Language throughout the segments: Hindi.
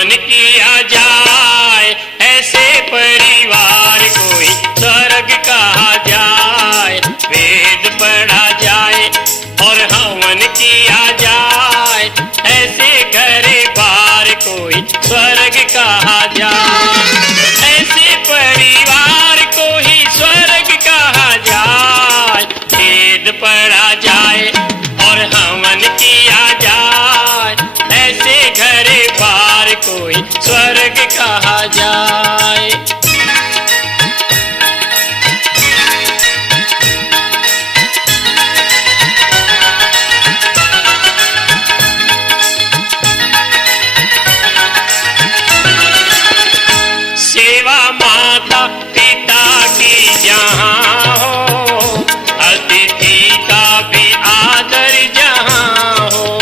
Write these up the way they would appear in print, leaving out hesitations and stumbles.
हवन किया जाए, ऐसे परिवार कोई स्वर्ग कहा जाए। वेद पढ़ा जाए और हवन किया जाए, ऐसे घर बार कोई स्वर्ग कहा जाए। ऐसे परिवार को ही स्वर्ग कहा जाए। वेद पढ़ा जाए और हवन किया जाए, ऐसे घर बार कोई स्वर्ग कहा जाए। सेवा माता पिता की जहाँ हो, अतिथि का भी आदर जहाँ हो।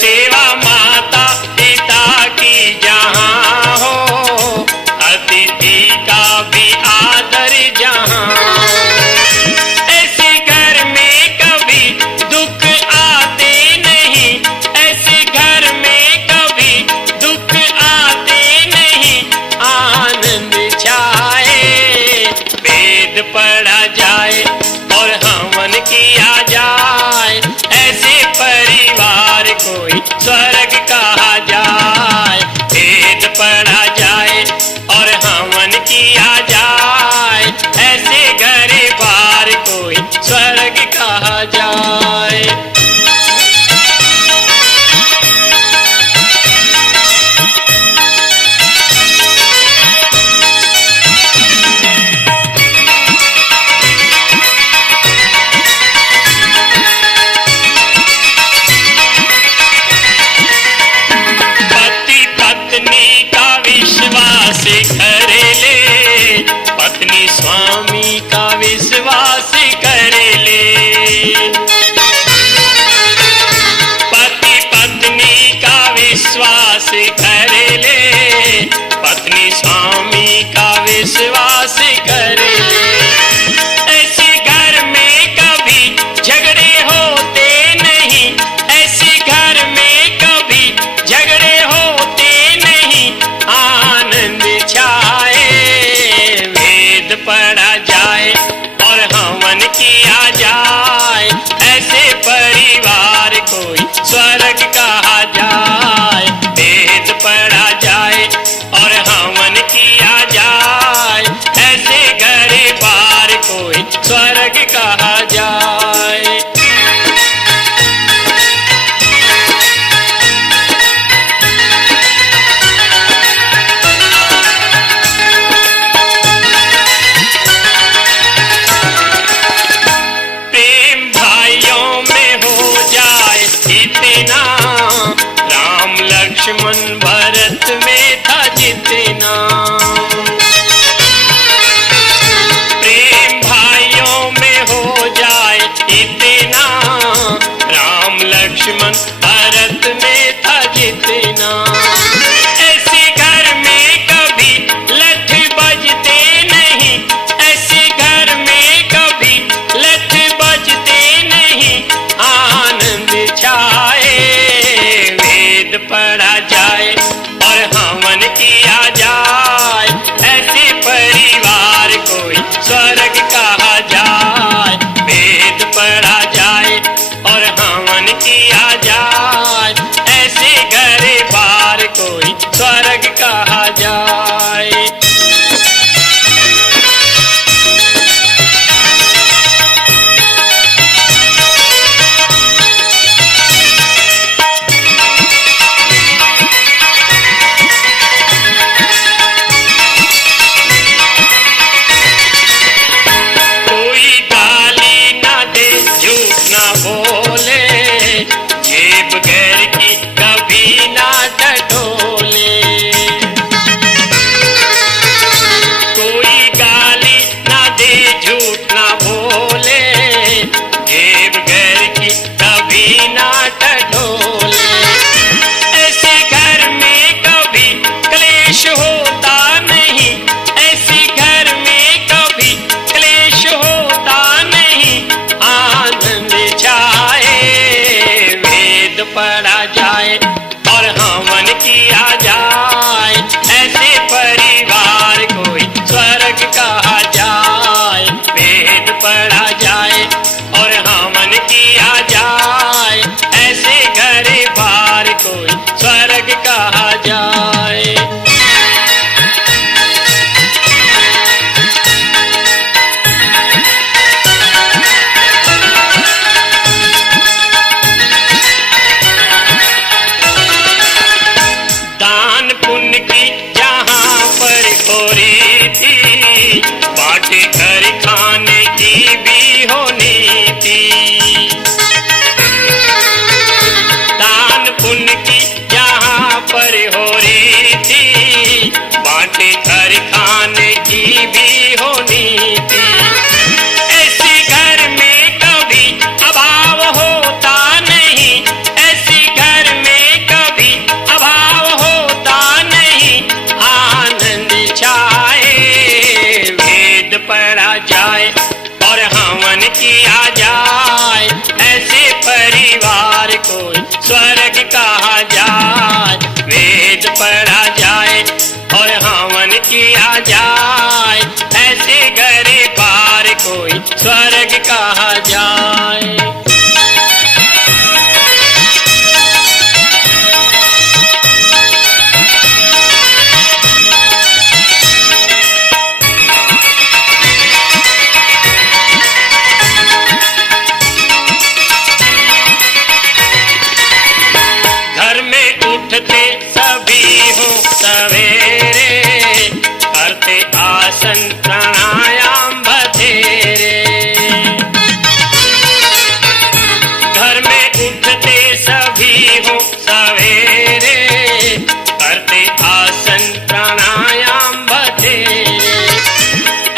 सेवा माता पिता की जहाँ हो, अतिथि का भी आदर जहाँ हो। ऐसे घर में कभी दुख आते नहीं, ऐसे घर में कभी दुख आते नहीं, आनंद छाए। वेद पढ़ा जाए और हवन किया जाए, ऐसे परिवार कोई स्वर्ग कहा जाए। वेद पढ़ा जाए और हवन किया जाए, ऐसे घर बार कोई स्वर्ग कहा जाए। पति पत्नी का विश्वास करे ले, पत्नी स्वामी का विश्वास करे ले। पति पत्नी का विश्वास करे ले, पत्नी स्वामी का विश्वास करे ले। ऐसे घर में कभी झगड़े होते नहीं, ऐसे घर में कभी झगड़े होते नहीं, आनंद छाए। वेद पढ़ा जाए और हवन किया जाए, ऐसे परिवार कोई स्वर्ग कहा जाए। वेद पढ़ा जाए और हवन किया जाए, ऐसे घर बार कोई स्वर्ग कहा जाए। प्रेम भाइयों में हो जाए इतना, राम लक्ष्मण भरत में था जितना। प्रेम भाइयों में हो जाए इतना, राम लक्ष्मण भरत में था जितना। ऐसे घर में कभी लठ बजते नहीं, ऐसे घर में कभी लठ बजते नहीं, आनंद छाए। वेद पढ़ा जाए और हवन किया जाए, ऐसे परिवार कोई स्वर्ग कहा जाए। वेद पढ़ा जाए और हवन किया जाए, ऐसे घर बार कोई स्वर्ग कहा जाए। की भी हो नीति। ऐसे घर में कभी अभाव होता नहीं, ऐसे घर में कभी अभाव होता नहीं। आनंद छाए, वेद पढ़ा जाए और हवन किया जाए, ऐसे परिवार को स्वर्ग कहा जाए। वेद पढ़ा जाए और हवन किया जाए, ऐसे गरीब पार कोई स्वर्ग कहा जाए। घर में उठते सभी हो सवेरे, करते आसन प्राणायाम बथेरे। घर में उठते सभी हो सवेरे, करते आसन प्राणायाम बथेरे।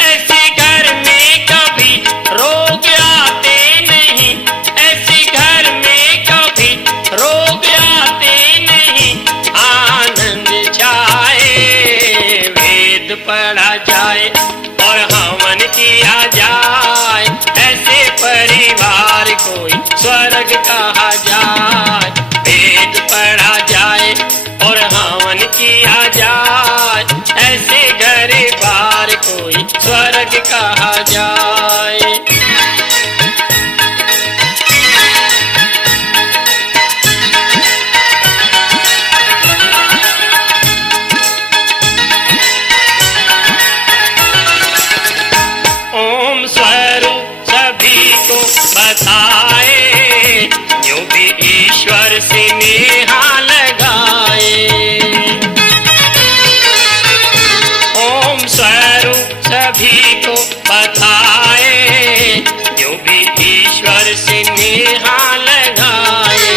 ऐसे घर में कभी रोग आते नहीं, ऐसे घर में कभी रोग आते नहीं। आनंद छाए, वेद पढ़ा जाए और हवन किया जाए, ऐसे परिवार कोई स्वर्ग कहा जाए। वेद पढ़ा जाए और हवन किया जाए, ऐसे गरीब बार कोई स्वर्ग कहा जाए। ओम स्वरूप सभी को बताए, जो भी ईश्वर से नेहा लगाए। ओम स्वरूप सभी को बताए, जो भी ईश्वर से नेहा लगाए।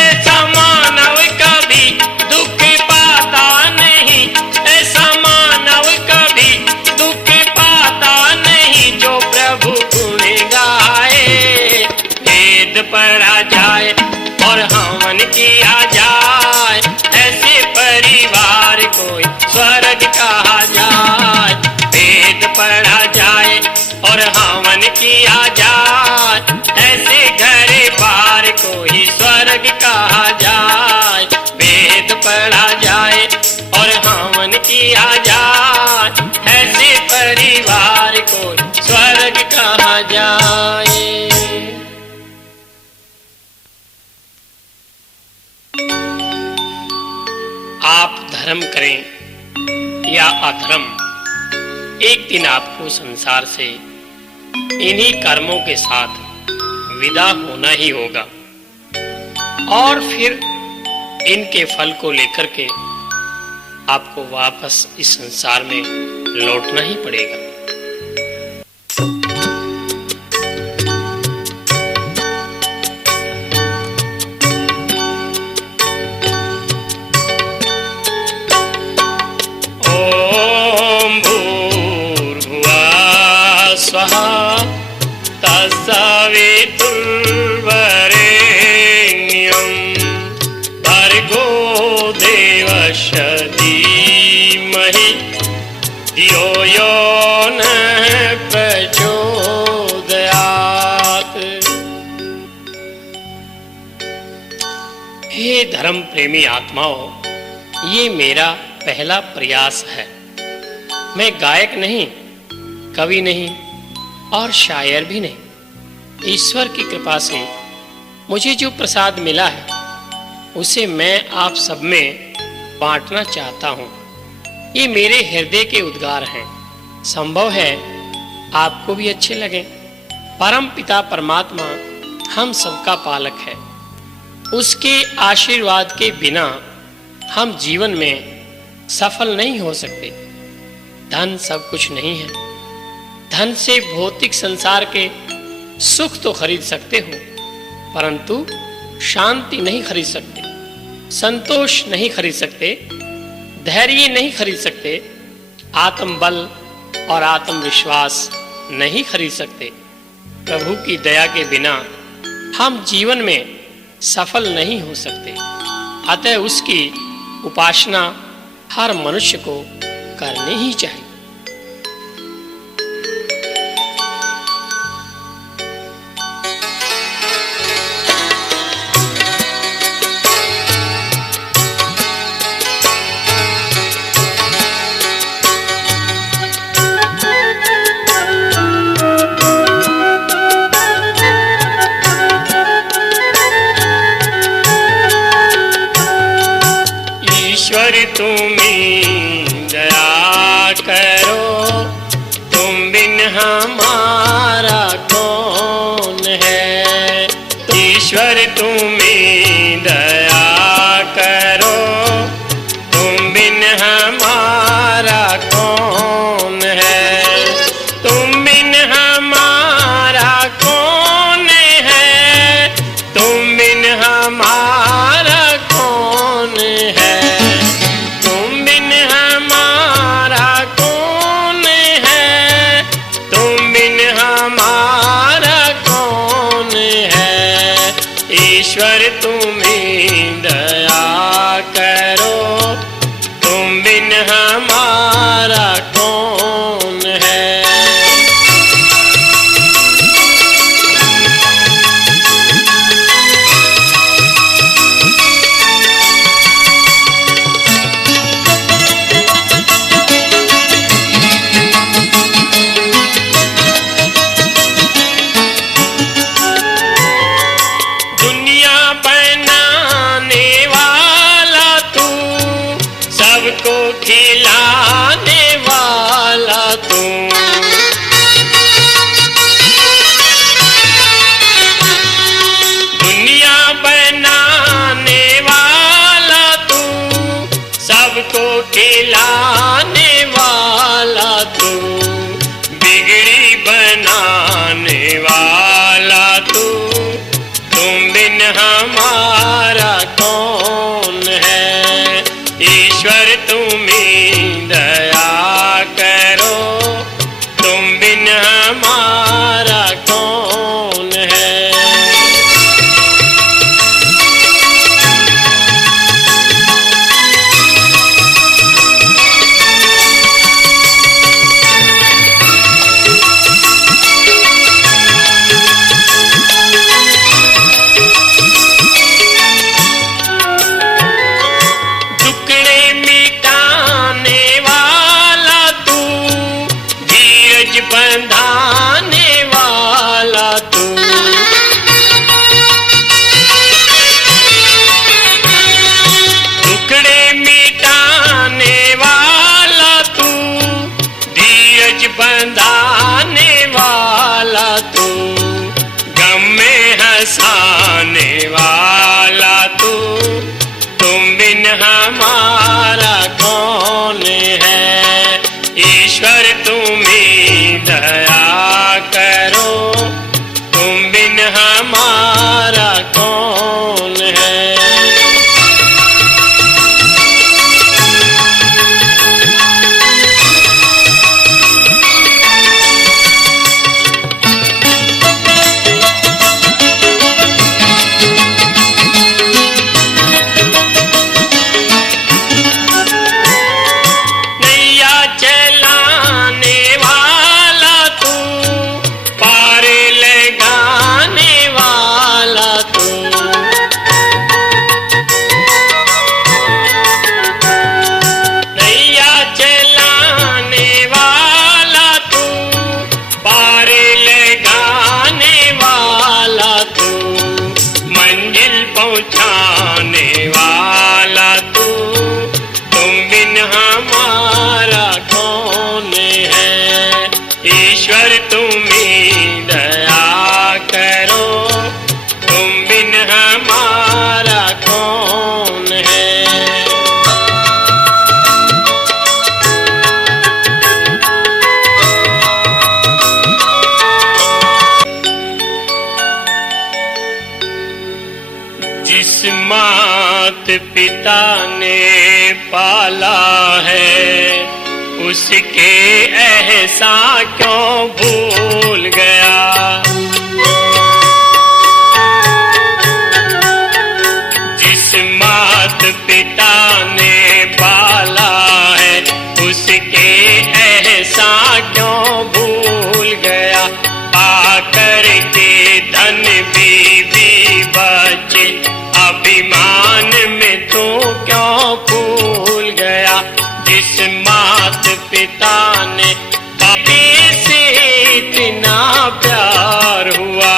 ऐसा मानव कभी दुख पाता नहीं, ऐसा मानव कभी दुख पाता नहीं, जो प्रभु गुण गाए। वेद पढ़ा जाए और हवन किया जाए, ऐसे परिवार कोई स्वर्ग कहा जाए। वेद पढ़ा जाए और हवन किया जाए, ऐसे घर बार को ही स्वर्ग कहा जाए। वेद पढ़ा जाए और हवन किया जाए, ऐसे परिवार को स्वर्ग कहा जाए। आप धर्म करें या अधर्म, एक दिन आपको संसार से इन्हीं कर्मों के साथ विदा होना ही होगा, और फिर इनके फल को लेकर के आपको वापस इस संसार में लौटना ही पड़ेगा। हे धर्म प्रेमी आत्माओं, ये मेरा पहला प्रयास है। मैं गायक नहीं, कवि नहीं और शायर भी नहीं। ईश्वर की कृपा से मुझे जो प्रसाद मिला है उसे मैं आप सब में बांटना चाहता हूँ। ये मेरे हृदय के उद्गार हैं। संभव है आपको भी अच्छे लगे। परम पिता परमात्मा हम सबका पालक है। उसके आशीर्वाद के बिना हम जीवन में सफल नहीं हो सकते। धन सब कुछ नहीं है। धन से भौतिक संसार के सुख तो खरीद सकते हो, परंतु शांति नहीं खरीद सकते, संतोष नहीं खरीद सकते, धैर्य नहीं खरीद सकते, आत्मबल और आत्मविश्वास नहीं खरीद सकते। प्रभु की दया के बिना हम जीवन में सफल नहीं हो सकते। अतः उसकी उपासना हर मनुष्य को करनी ही चाहिए। ईश्वर तुम्हें दया करो, तुम बिन हमारा कौन है। ईश्वर तुम्हें दया करो, तुम बिन हमारा कौन है। तुम बिन हमारा कौन है, तुम बिन हमारा कौन है। ईश्वर तुम्हें दया करो, तुम बिन हमारा कौन है। सबको खिलाने वाला तू, दुनिया बनाने वाला तू, सबको खिलाने वाला तू, बिगड़ी बनाने वाला तू, तुम बिन हमारा कौन है। ईश्वर तुम्हें दया करो, तुम बिन हमारा कौन है। बंधाने वाला तू, टुकड़े मिटाने वाला तू, धीरज बंधाने वाला तू, गम में हंसाने वाला तू, तुम बिन हमारा कौन है। ईश्वर तुम्हें दया करो, तुम बिन हमारा कौन है। पहुँचाने वाला तू, तुम बिन हमारा कौन है। ईश्वर तुम्हें दया करो, तुम बिन हमारा कौन है। जिस मात पिता ने पाला है उसके ऐसा क्यों भूल गया। जिस मात पिता ने पाला है उसके ऐसा क्यों भूल गया। पाकर के धन बीवी बच्चे अभिमान में तू क्यों भूल गया। जिस मात पिता ने बेटे से इतना प्यार हुआ।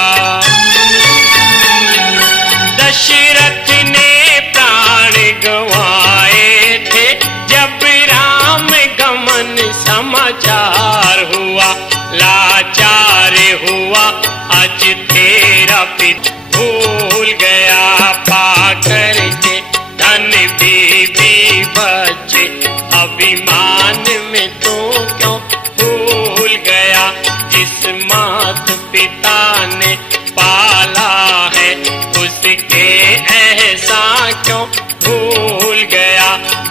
दशरथ ने प्राण गंवाए थे जब राम गमन समाचार हुआ। लाचार हुआ आज तेरा पिता भूल गया। पाकर के धन बीवी बच्चे अभिमान में तो क्यों भूल गया। जिस मात पिता ने पाला है उसके ऐसा क्यों भूल गया।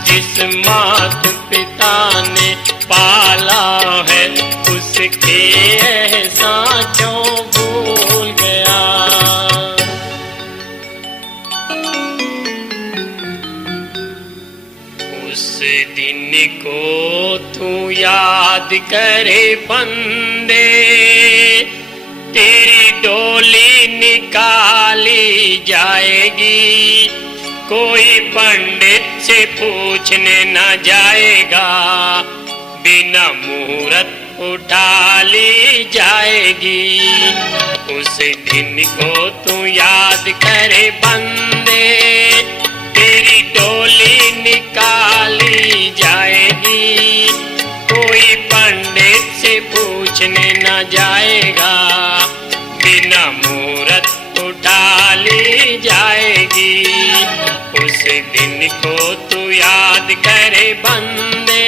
जिस मात पिता ने पाला है उसके ऐसा क्यों भूल गया। उस दिन को तू याद करे बंदे तेरी डोली निकाली जाएगी। कोई पंडित से पूछने न जाएगा बिना मुहूर्त उठा ली जाएगी। उस दिन को तू याद करे बंदे तेरी डोली निकाली जाएगी। कोई पंडित से पूछने न जाएगा बिना मुहूर्त उठा ली जाएगी। उस दिन को तू याद करे बंदे।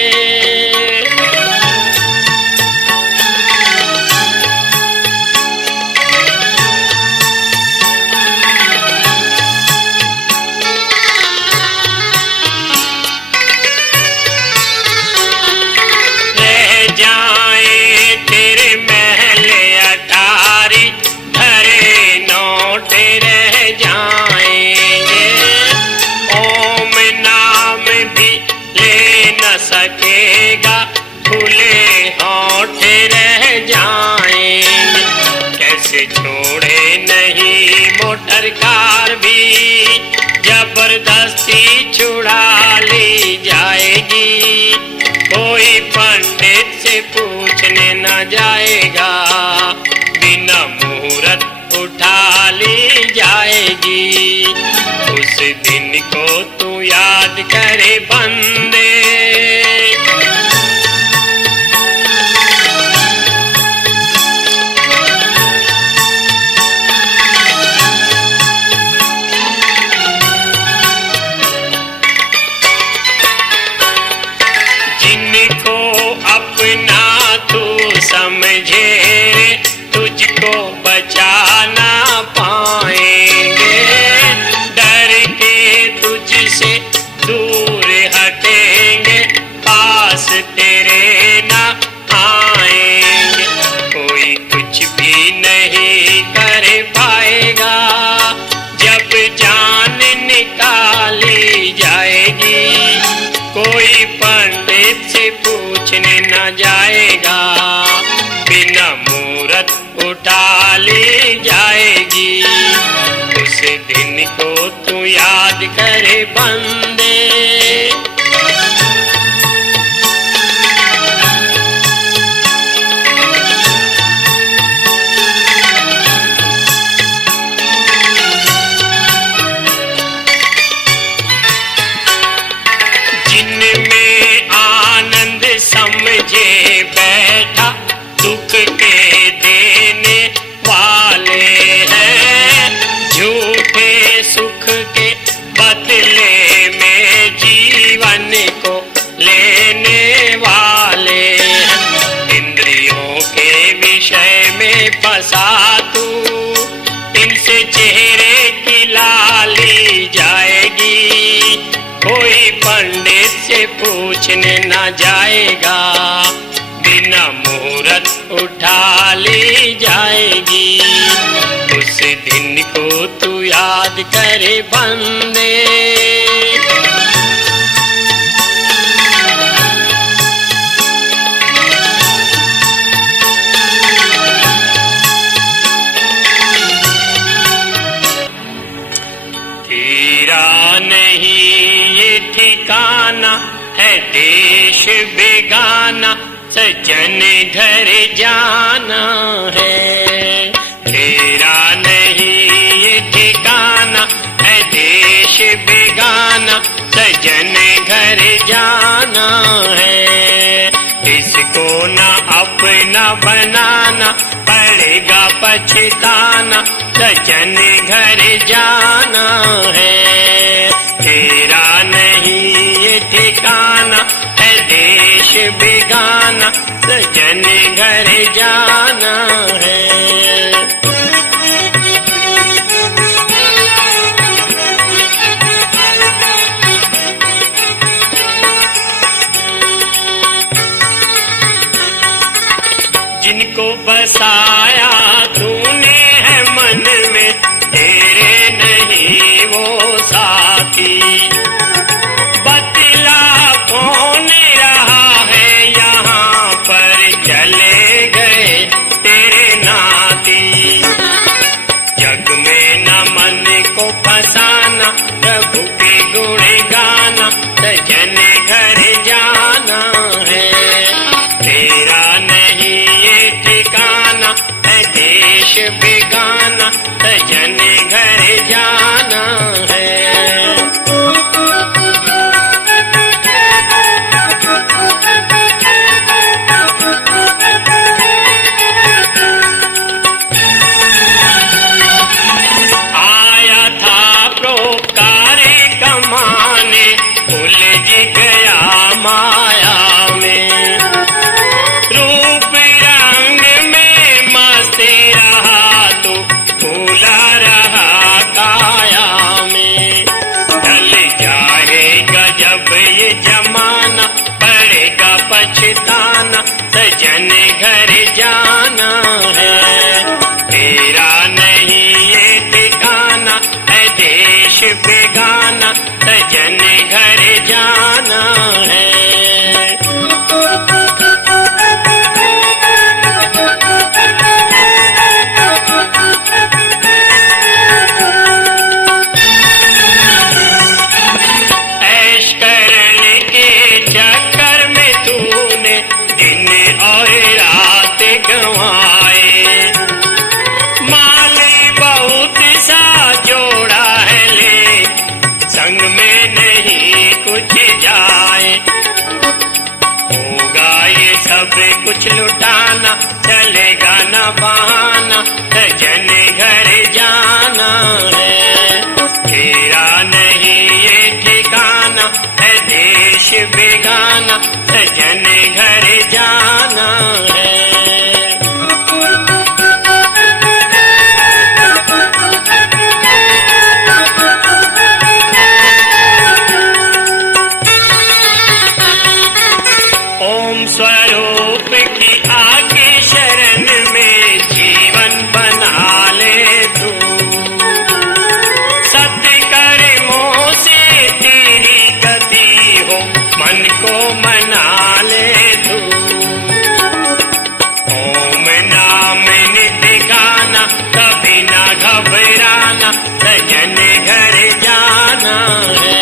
सकेगा खुले होठ रह जाएंगे। कैसे छोड़े नहीं मोटर कार भी जबरदस्ती छुड़ा ली जाएगी। कोई पंडित से पूछने न जाएगा बिना मुहूर्त उठा ली जाएगी। उस दिन को तू याद करे बंदे। समझे तुझको बचा ना पाएंगे। डर के तुझसे दूर हटेंगे पास तेरे ना आएंगे। कोई कुछ भी नहीं कर पाएगा जब जान निकाली जाएगी। कोई पंडित से पूछने न जाएगा बिना मुहूर्त उठा ली जाएगी। उस दिन को तू याद करे बंदे। जिनमें आनंद समझे बैठा दुख के देने वाले हैं। झूठे सुख के बदले में जीवन को लेने वाले हैं। इंद्रियों के विषय में फंसा तू इनसे चेहरे की लाली जाएगी। कोई पंडित से पूछने न जाएगा, बिना मुहूर्त उठा ली जाएगी। उस दिन को तू याद करे बंदे, ठिकाना है देश बेगाना, सजन घर जाना है। तेरा नहीं ये ठिकाना है देश बेगाना, सजन घर जाना है। इसको ना अपना बनाना पड़ेगा पछताना, सजन घर जाना है। तेरा नहीं ये ठिकाना है देश बेगाना, सजन घर जाना है। जिनको बसाया तूने है मन में, तेरे नहीं वो साथी। बतला कौन रहा है यहाँ पर, चले गए तेरे नाती। जग में न मन को फसाना, प्रभु के गुण गाना, सजन घर जाना है। तेरा नहीं ये ठिकाना है देश बेगाना, सजन घर जाना है। आया था प्रोकार कमाने, उलझ गया माया में। रूप रंग में मस्त रहा तो भूला रहा काया में। ढल जाएगा जब ये जमाना, पड़ेगा पछताना, सजन घर जाना है। तेरा नहीं ये ठिकाना है देश बेगाना, सजन घर जाना है। ऐश करने के चक्कर में तूने दिन और रात गंवाए। माली बहुत सा जोड़ा है ले, संग में नहीं कुछ जाए। होगा ये सब कुछ लुटाना, चलेगा न बहाना, सजन घर जाना है। तेरा नहीं ये ठिकाना है देश बेगाना, सजन घर जाना है। ओम स्वरूप की आगे शरण में जीवन बना ले तू। सत्य कर्मों से तेरी गति हो, मन को मना ले तू। ओम नाम नित्य गाना, कभी ना घबराना, सजन घर जाना है।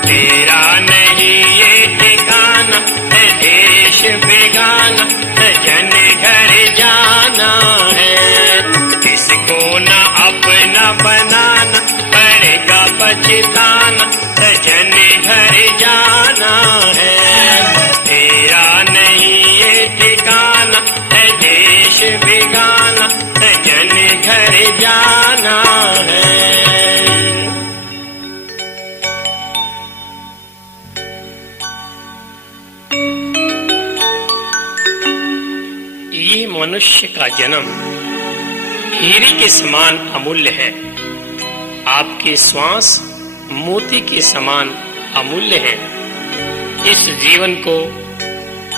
तेरा नहीं ये ठिकाना है देश बेगाना, सजन घर जाना है। किसको न अपना बनाना पड़ेगा पछताना, सजन घर जाना है। तेरा नहीं ये ठिकाना है देश बेगाना, सजन घर जाना है। ये मनुष्य का जन्म हीरे के समान अमूल्य है। आपके श्वास मोती के समान अमूल्य है। इस जीवन को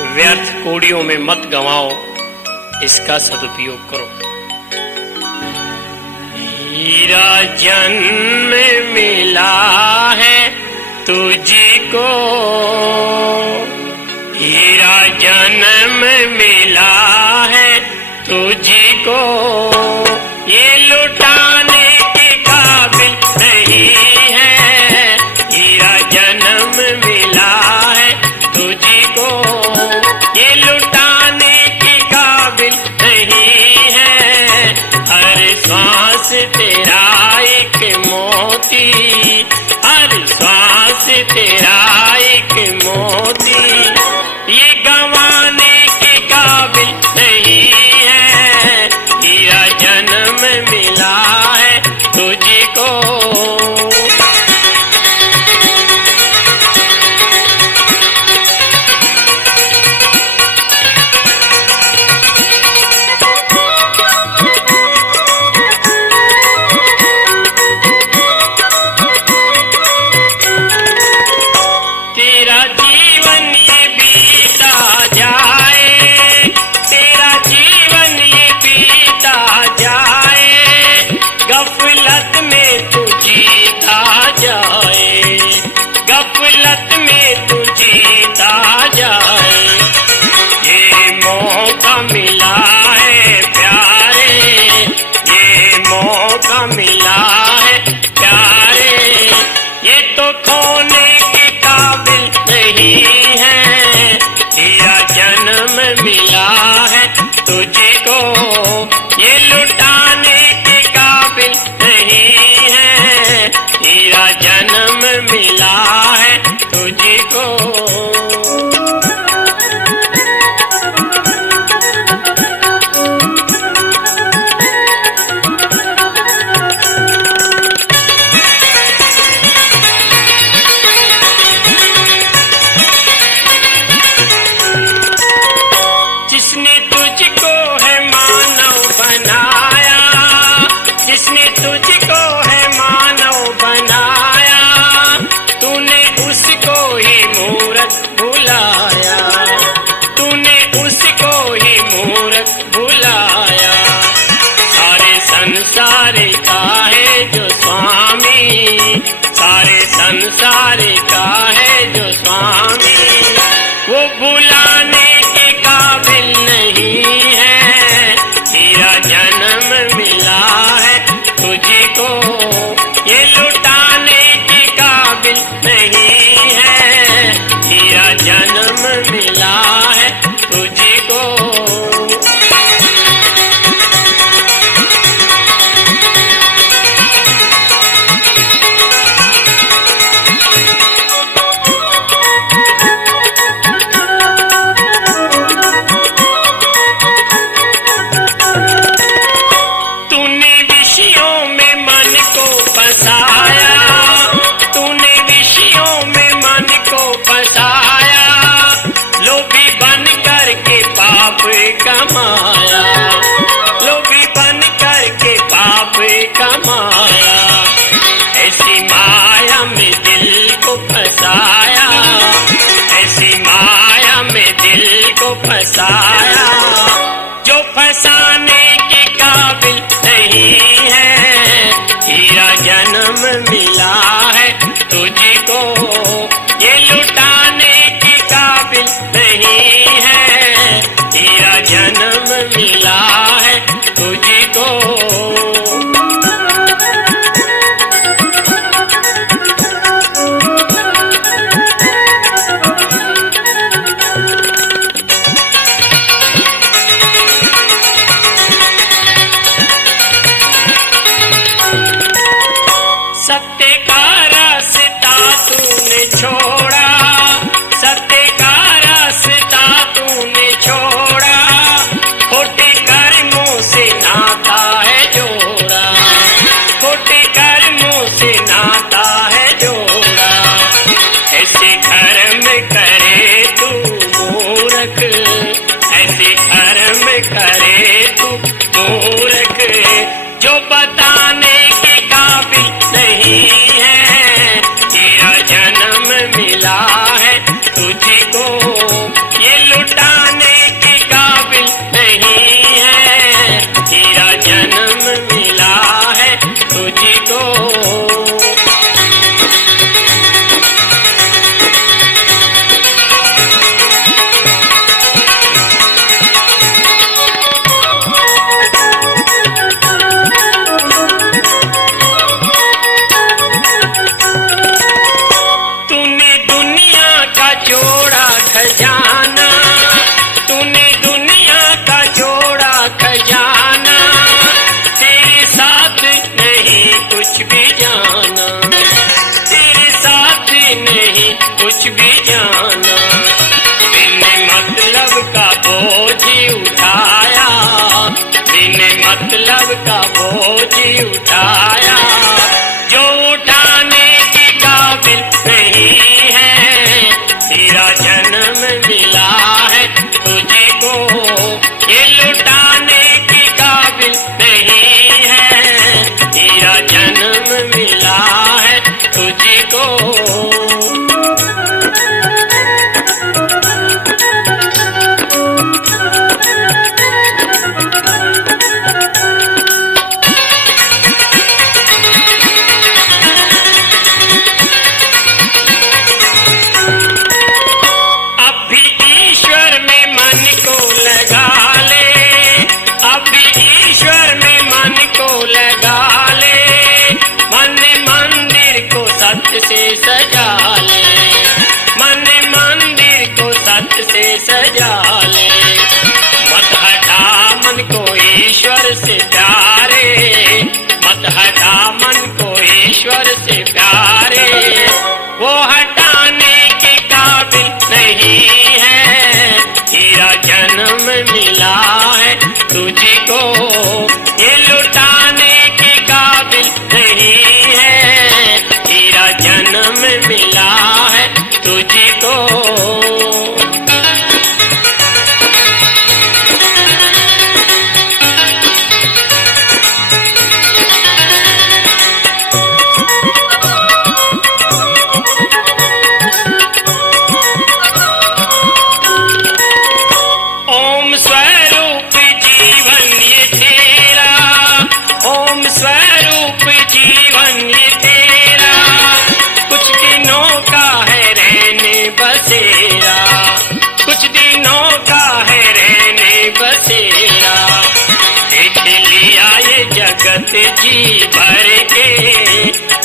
व्यर्थ कौड़ियों में मत गंवाओ, इसका सदुपयोग करो। हीरा जन्म मिला है तुझको, हीरा जन्म मिला है तुझको, ये लुटाने के काबिल नहीं है। हीरा जन्म मिला है तुझको, ये लुटाने के काबिल नहीं है। हर श्वास तेरा एक मोती, हर श्वास तेरा एक मोती, ये गंवाने के काबिल नहीं है। हीरा जन्म मिला है तुझको। तेरा जीवन ये बीता जाए, तेरा जीवन ये बीता जाए, गफलत में तू जीता जाए, गफलत में तू जीता जाए। ये मौका मिला है प्यारे, ये मौका मिला है प्यारे, ये तो खोने के काबिल नहीं है। हीरा जन्म मिला है तुझको, ये लुटाने के काबिल नहीं है। हीरा जन्म मिला है तुझको। जिसने तुझको है मानव बनाया, जिसने तुझको है मानव बनाया, तूने उसको ही मूर्ख भुलाया, तूने उसको ही मूर्ख भुलाया। सारे संसार का है जो स्वामी, सारे संसार का है जो स्वामी, वो भुलाने के काबिल नहीं है। हीरा जन्म मिला है तुझको, ये लुटाने के काबिल नहीं है। हीरा जन्म मिला है तुझको। तूने विषयों में मन को फंसाया, तूने विषयों में मन को फंसाया, लोभी बन करके पाप कमाया, लोभी बन करके पाप कमाया। ऐसी माया में दिल को फंसाया, ऐसी माया में दिल को फंसाया, जो फंसाने के काबिल नहीं है। हीरा जन्म मिला है तुझको, ये लुटाने के काबिल नहीं है। हीरा जन्म मिला है तुझको। सत्य का रास्ता तूने छोड़ा, सत्य का रास्ता तूने छोड़ा, खोटे कर्मों से ना का बोझ उठाया, जो उठाने के काबिल नहीं है। तेरा जन्म मिला है तुझको, ये लुटाने के काबिल नहीं है। तेरा जन्म मिला है तुझको। से सजा ले, मन मंदिर को सत्य से सजा ले। मत हटा मन को ईश्वर से प्यारे, मत हटा मन को ईश्वर से प्यारे। वो हटाने के काबिल नहीं है। तेरा जन्म मिला है तुझको, ये लुटाने के काबिल नहीं है। तेरा जन्म मिला है तुझको। ओम स्वरूप जीवन ये तेरा, ओम स्वरूप जीवन ये तेरा। कुछ दिनों का है रहने बसेरा, कुछ दिनों का है रहने बसेरा। देख लिया ये जगत जी भर के,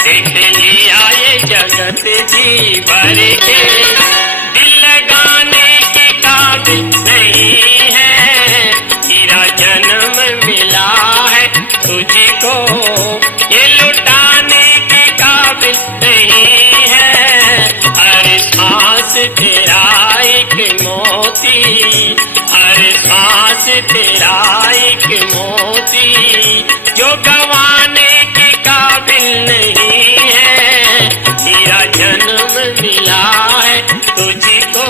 देख लिया ये जगत जी भर के। दिल लगाने के काबिल नहीं है। तेरा जन्म मिला है तुझको, ये लुटाने के काबिल नहीं है। हर सांस तेरा एक मोती, हर सांस तेरा एक मोती, जो गंवाने के काबिल नहीं है। तेरा जन्म मिला है तुझको,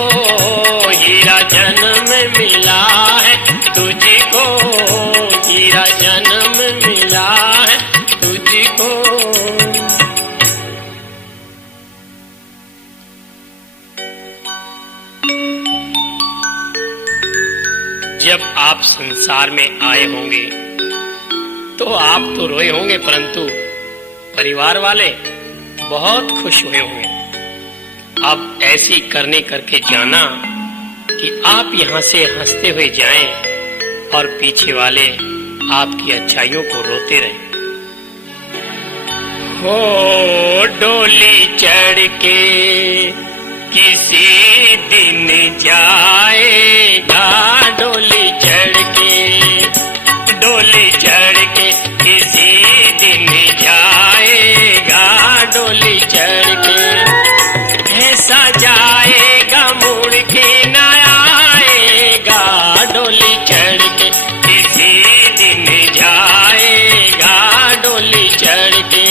हीरा जन्म मिला है तुझको, हीरा जन्म मिला है तुझको। जब आप संसार में आए होंगे तो आप तो रोए होंगे, परंतु परिवार वाले बहुत खुश हुए होंगे। अब ऐसी करने करके जाना कि आप यहाँ से हंसते हुए जाएं और पीछे वाले आपकी अच्छाइयों को रोते रहें। हो डोली चढ़ के किसी दिन जाएगा, डोली चढ़ के, डोली चढ़ के किसी दिन जाएगा, डोली चढ़ के। ऐसा जाएगा मुड़ के न आएगा, डोली चढ़ के किसी दिन जाएगा, डोली चढ़ के।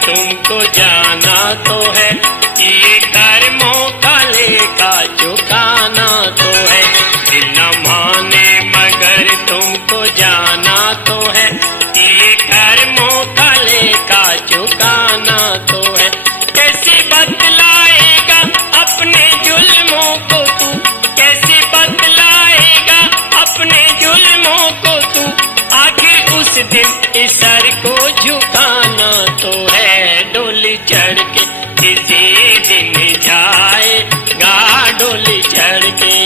तुमको जाना तो है, ये कर्मों का लेखा चुकाना तो है। दिल न माने मगर तुमको जाना तो है, ये कर्मों का लेखा चुकाना तो है। कैसे बतलाएगा अपने जुल्मों को तू, कैसे बतलाएगा अपने जुल्मों को तू। आखिर उस दिन इस सर को झुकाना तो है। डोली चढ़ के किसी दिन जाएगा, डोली चढ़ के।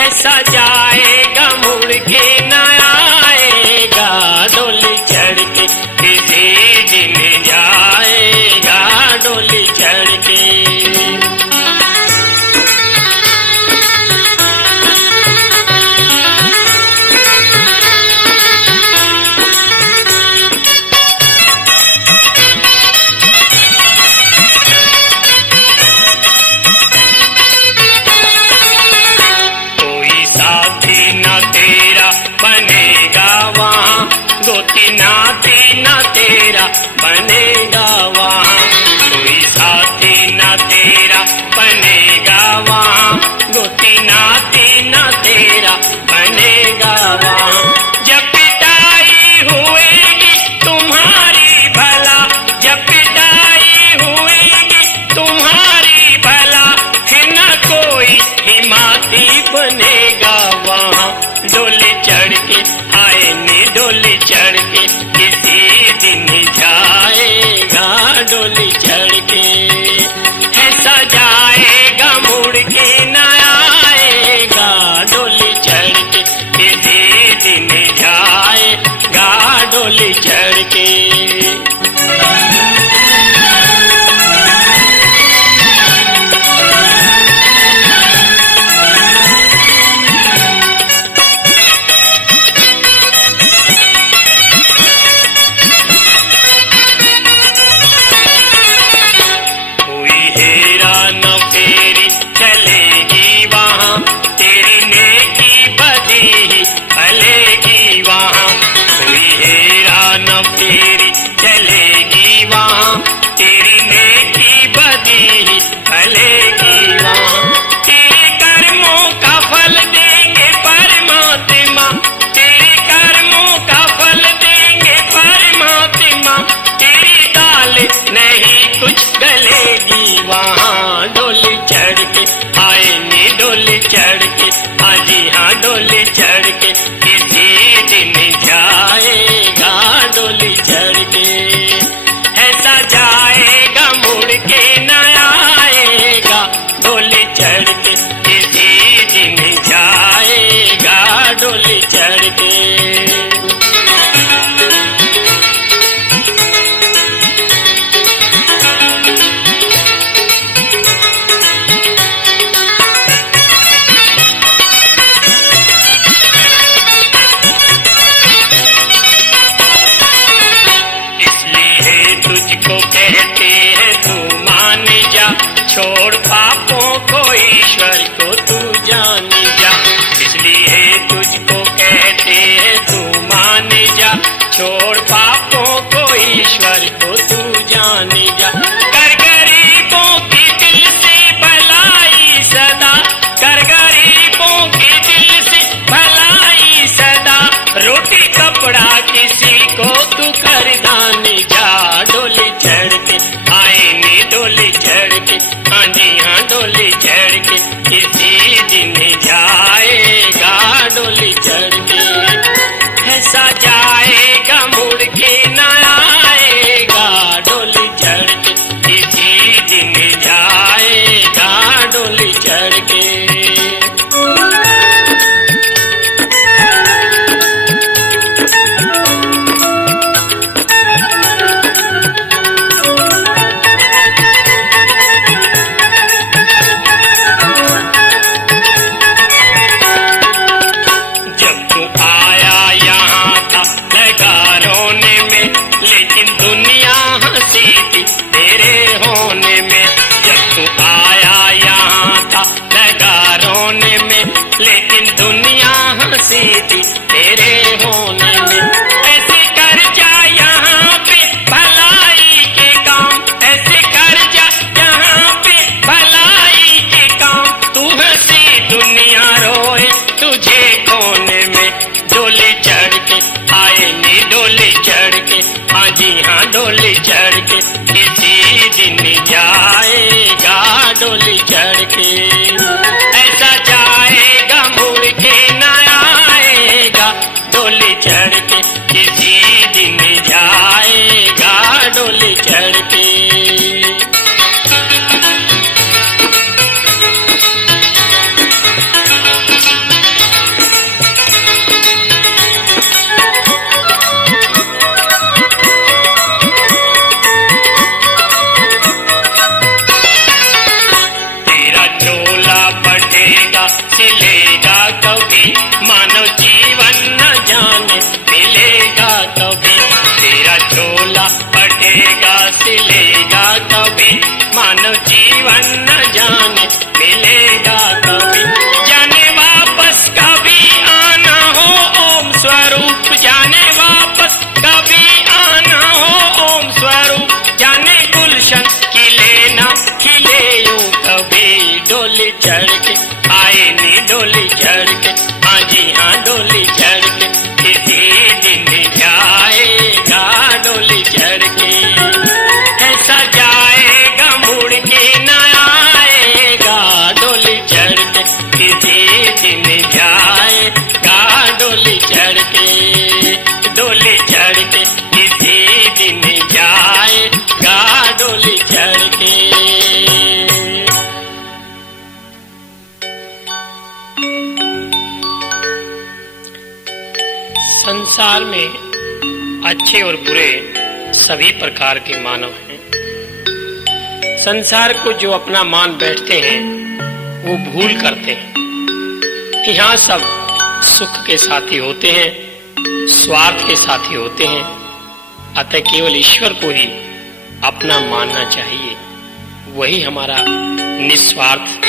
ऐसा जाएगा मुड़ के न आएगा, डोली चढ़ के किसी दिन जाएगा, डोली चढ़ के। तेरा बनेगा वहाँ, गोती नाती ना तेरा बनेगा वहाँ। जब पिटाई हुएगी तुम्हारी भला, जब पिटाई हुएगी तुम्हारी भला, फिर न कोई हिमाती बनेगा वहाँ। डोली चढ़ के आए नी डोली चढ़ के, किसी दिन जाएगा डोली चढ़ के। ऐसा जाएगा मुड़ के न आएगा, डोली चढ़ के किसी दिन जाएगा डोली चढ़ के। डोली चढ़ के किसी दिन जाएगा डोली चढ़ के। ऐसा जाएगा मुड़ के न आएगा, डोली चढ़ के किसी दिन जाएगा डोली चढ़ के। छोड़ पापों को ईश्वर को तू जान जा, इसलिए तुझको कहते हैं तू मान जा। छोड़ पापों को ईश्वर को तू जान जा। कर गरीबों की दिल से भलाई सदा, कर गरीबों की दिल से भलाई सदा। रोटी कपड़ा किसी को तू खरीदान जा, डोली चढ़ के आए नी डोली चढ़ के। हाँ जी हाँ डोली चढ़ के किसी दिन जाएगा डोली चढ़ के। ऐसा जाएगा मुड़ के न आएगा, डोली चढ़ के किसी दिन जाएगा डोली चढ़ के। तेरे होने में ऐसे कर जा यहाँ पे भलाई के काम, ऐसे कर जा यहाँ पे भलाई के काम। तू हंसी दुनिया रोए तुझे कोने में, डोली चढ़ के आए नी डोली चढ़ के। हाँ जी हाँ डोली चढ़ के किसी दिन जाएगा डोली चढ़ के। ऐसा जाएगा मुड़ के न आएगा, डोली चढ़ के किसी दिन जाएगा डोली चढ़ के। तेरा चोला बढ़ेगा सिलेगा कभी, मानव जीवन न जाने मिलेगा कभी। तेरा चोला बढ़ेगा सिलेगा कभी, मानव जीवन न जाने मिलेगा कभी। जाने वापस कभी आना हो ओम स्वरूप, जाने वापस कभी आना हो ओम स्वरूप। जाने गुलशन खिले ना खिले यूं डोली चढ़ के, आए नी डोली चढ़ के, हाँ जी हाँ डोली चढ़ के, किसी दिन जाएगा डोली चढ़ के, ऐसा जाएगा मुड़ के न आएगा डोली चढ़ के, किसी दिन जाएगा डोली चढ़ के, डोली चढ़ के, किसी दिन जाएगा डोली चढ़ के। संसार में अच्छे और बुरे सभी प्रकार के मानव हैं। संसार को जो अपना मान बैठते हैं वो भूल करते हैं। यहाँ सब सुख के साथी होते हैं, स्वार्थ के साथी होते हैं। अतः केवल ईश्वर को ही अपना मानना चाहिए, वही हमारा निस्वार्थ।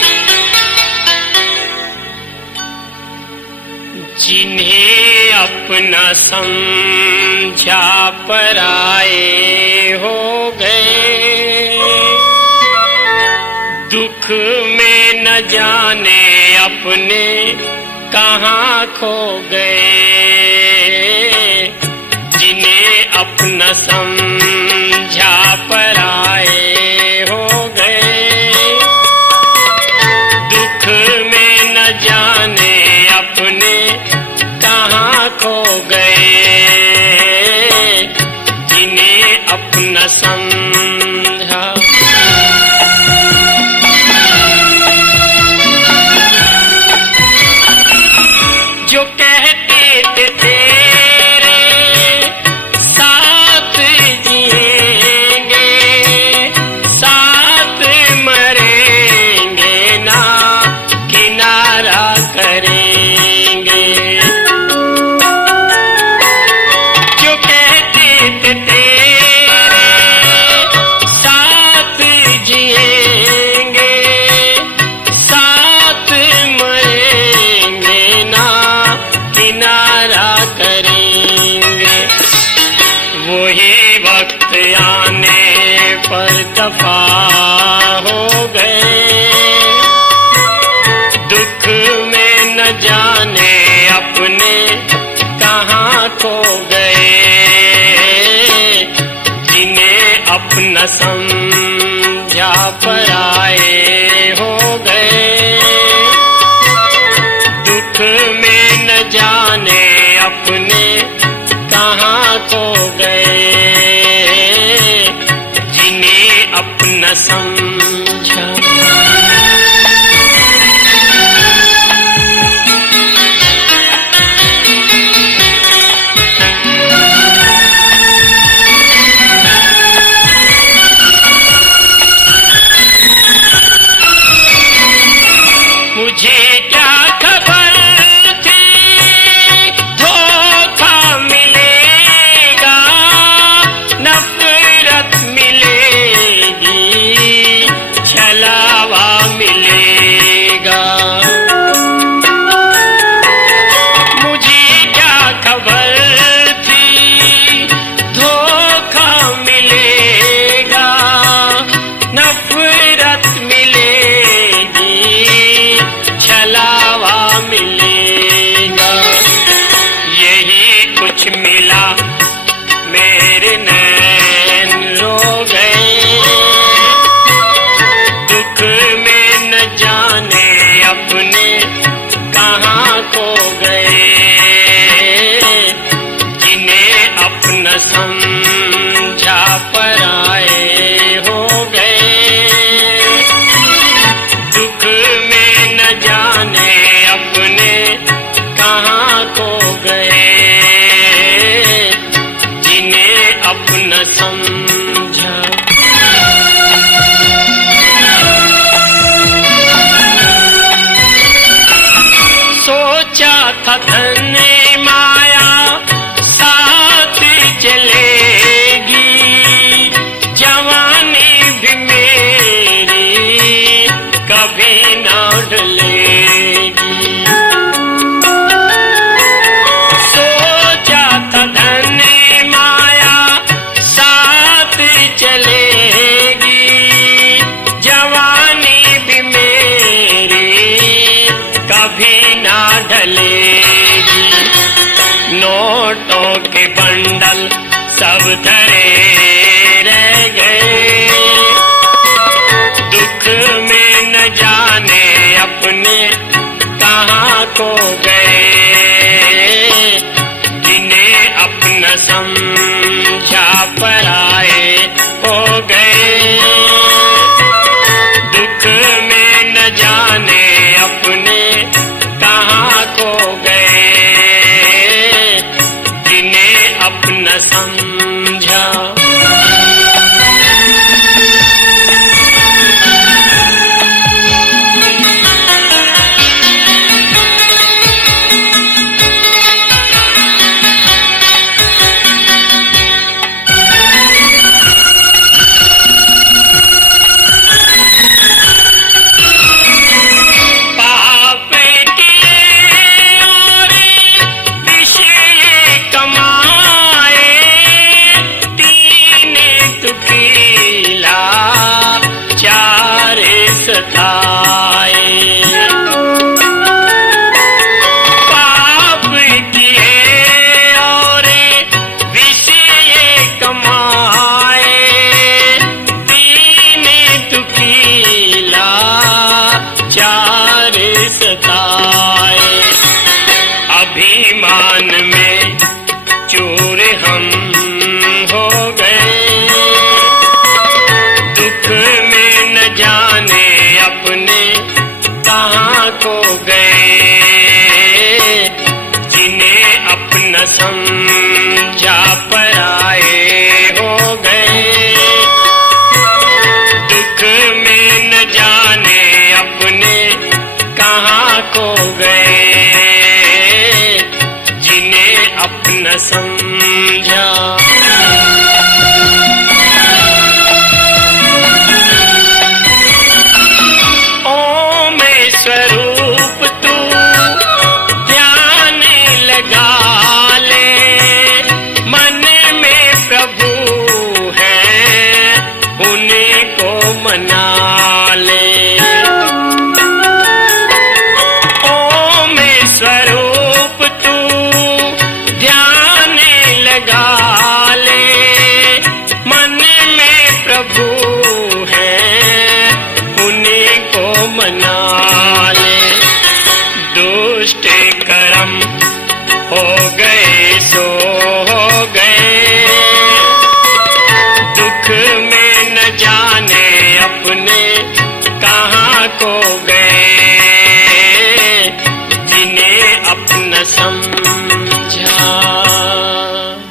जिन्हें अपना समझा पराए हो गए, दुख में न जाने अपने कहाँ खो गए। जिन्हें अपना समझा पराए हो गए, दुख में न जाने अपने कहाँ खो गए। जिन्हें अपना समझा, जो कहते थे तेरे साथ जिएंगे, साथ मरेंगे ना किनारा करेंगे। जो कहते थे तेरे साथ जिएंगे, साथ मरेंगे ना किनारा करेंगे। वही वक्त आने पर दफा हो गए, दुख में न जाने अपने कहाँ खो गए। जिन्हें अपना समझा पराए हो गए, दुख में न जाने अपने कहाँ खो गए। जिन्हें अपना समझा, मुझे क्या खबर थी धोखा मिलेगा, नफरत मिलेगी। बातों के बंडल सब धरे रह गए। दुख में न जाने अपने कहाँ खो गए। जिन्हें अपना समझा पराए हो गए। दुख में न जाने अपने कहाँ खो गए। जिन्हें अपना समझा। पाप किए और विषय कमाए। दीन दुखीला चार सताए। अभिमान में चूर हम हो गए। दुख में न जाने अपने कहाँ खो गए। जिन्हें अपना समझा पराए हो गए। दुख में न जाने अपने कहाँ खो गए। जिन्हें अपना समझा। स्वरूप तू ध्यान लगा ले। मन में प्रभु है उन्हीं को मना ले। ओम स्वरूप तू ध्यान लगा ले। मन में प्रभु है उन्हीं को मना। दुष्ट